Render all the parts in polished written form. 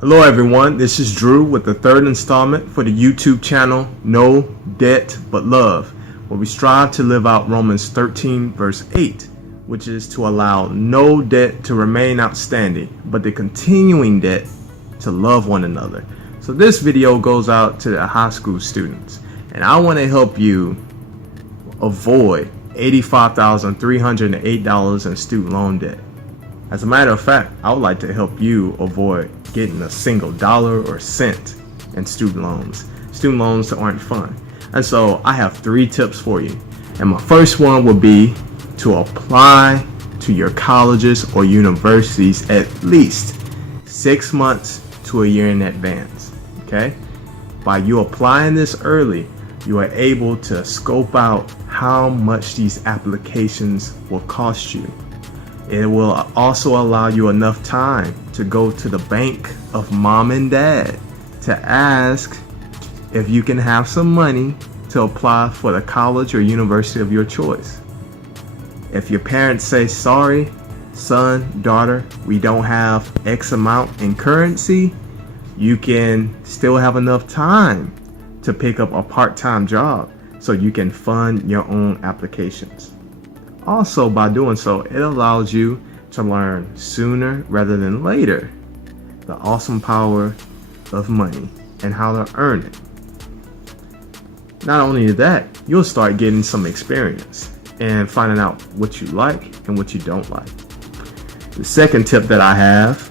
Hello everyone, this is Drew with the third installment for the YouTube channel No Debt But Love, where we strive to live out Romans 13 verse 8, which is to allow no debt to remain outstanding, but the continuing debt to love one another. So this video goes out to the high school students, and I want to help you avoid $85,308 in student loan debt. As a matter of fact, I would like to help you avoid getting a single dollar or cent in student loans. Student loans aren't fun. And so I have 3 tips for you. And my first one would be to apply to your colleges or universities at least 6 months to a year in advance. Okay? By you applying this early, you are able to scope out how much these applications will cost you. It will also allow you enough time to go to the bank of mom and dad to ask if you can have some money to apply for the college or university of your choice. If your parents say, sorry, son, daughter, we don't have X amount in currency, you can still have enough time to pick up a part-time job so you can fund your own applications. Also, by doing so, it allows you to learn sooner rather than later the awesome power of money and how to earn it. Not only that, you'll start getting some experience and finding out what you like and what you don't like. The second tip that I have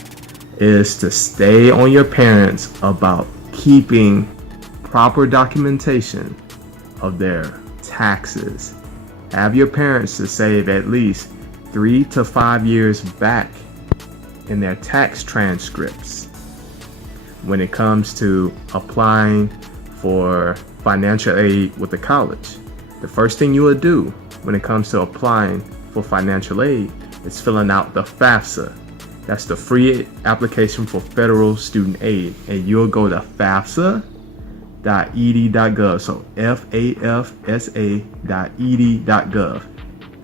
is to stay on your parents about keeping proper documentation of their taxes. Have your parents to save at least 3 to 5 years back in their tax transcripts when it comes to applying for financial aid with the college. The first thing you will do when it comes to applying for financial aid is filling out the FAFSA. That's the free application for federal student aid, and you'll go to FAFSA.ed.gov. So FAFSA.ed.gov.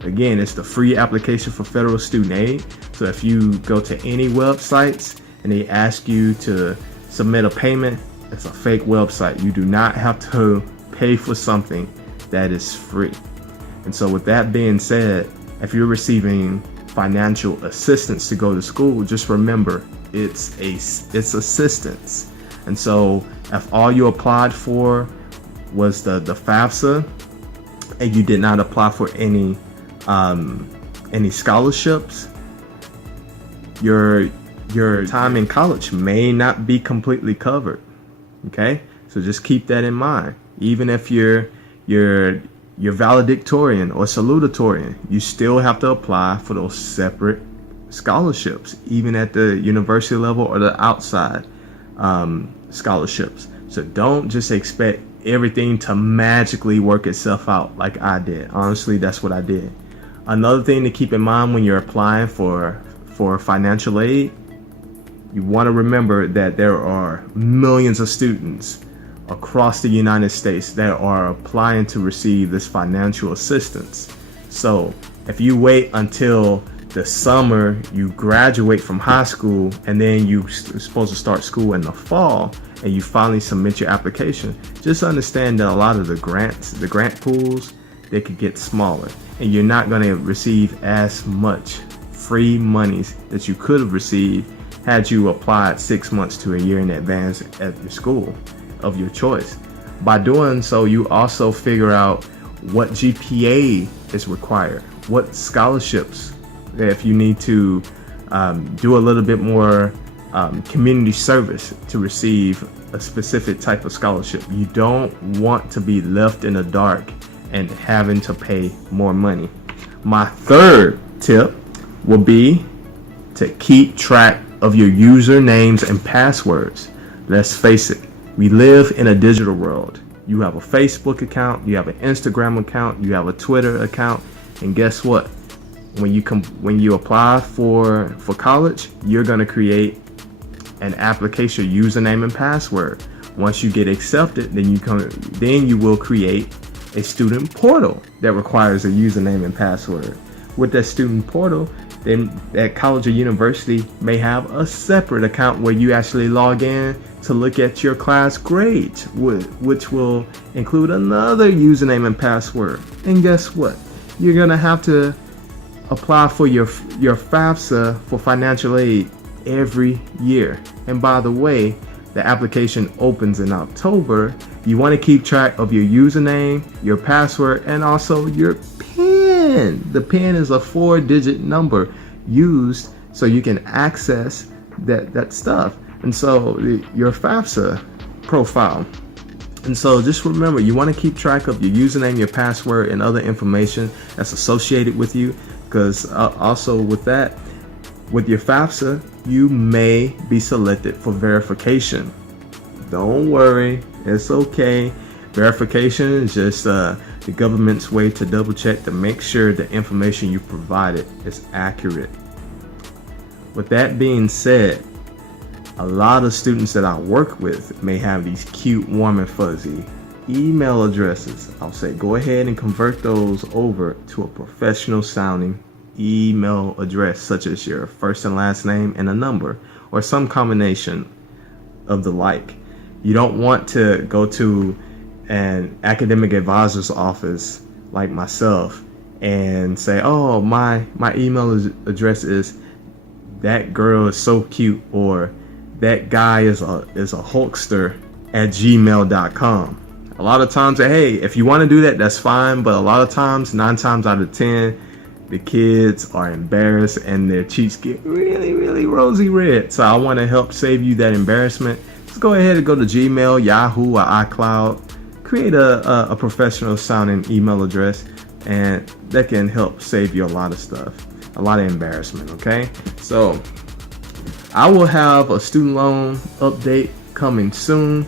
Again, it's the free application for federal student aid. So if you go to any websites and they ask you to submit a payment, it's a fake website. You do not have to pay for something that is free. And so with that being said, if you're receiving financial assistance to go to school, just remember it's assistance. And so if all you applied for was the FAFSA and you did not apply for any scholarships, your time in college may not be completely covered. Okay, so just keep that in mind. Even if you're valedictorian or salutatorian, you still have to apply for those separate scholarships, even at the university level or the outside scholarships. So don't just expect everything to magically work itself out like I did. Honestly, that's what I did. Another thing to keep in mind when you're applying for financial aid, you want to remember that there are millions of students across the United States that are applying to receive this financial assistance. So if you wait until the summer you graduate from high school and then you're supposed to start school in the fall and you finally submit your application, just understand that a lot of the grant pools, they could get smaller and you're not going to receive as much free monies that you could have received had you applied 6 months to a year in advance at your school of your choice. By doing so, you also figure out what GPA is required, what scholarships, if you need to do a little bit more community service to receive a specific type of scholarship. You don't want to be left in the dark and having to pay more money. My third tip will be to keep track of your usernames and passwords. Let's face it, we live in a digital world. You have a Facebook account, you have an Instagram account, you have a Twitter account, and guess what? When you apply for college, you're going to create an application username and password. Once you get accepted, then you will create a student portal that requires a username and password. With that student portal, then that college or university may have a separate account where you actually log in to look at your class grades, which will include another username and password. And guess what? You're gonna have to apply for your FAFSA for financial aid every year. And by the way, the application opens in October. You want to keep track of your username, your password, and also your PIN. The PIN is a 4-digit number used so you can access that stuff. And so your FAFSA profile. And so just remember, you want to keep track of your username, your password, and other information that's associated with you. Because also with that, with your FAFSA, you may be selected for verification. Don't worry, it's okay. Verification is just the government's way to double check to make sure the information you provided is accurate. With that being said, a lot of students that I work with may have these cute, warm and fuzzy email addresses. I'll say go ahead and convert those over to a professional sounding email address, such as your first and last name and a number, or some combination of the like. You don't want to go to an academic advisor's office like myself and say, oh, my email address is that girl is so cute, or that guy is a Hulkster at gmail.com. A lot of times, hey, if you want to do that, that's fine. But a lot of times, 9 times out of 10, the kids are embarrassed and their cheeks get really, really rosy red. So I want to help save you that embarrassment. Just go ahead and go to Gmail, Yahoo, or iCloud. Create a professional sounding email address, and that can help save you a lot of stuff, a lot of embarrassment, okay? So I will have a student loan update coming soon.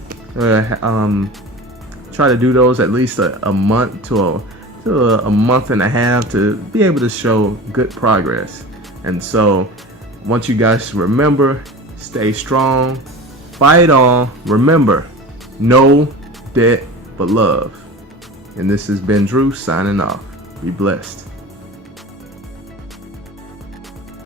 Try to do those at least a month to a month and a half to be able to show good progress. And so once you guys remember, stay strong, fight on. Remember, no debt but love. And this has been Drew signing off. Be blessed.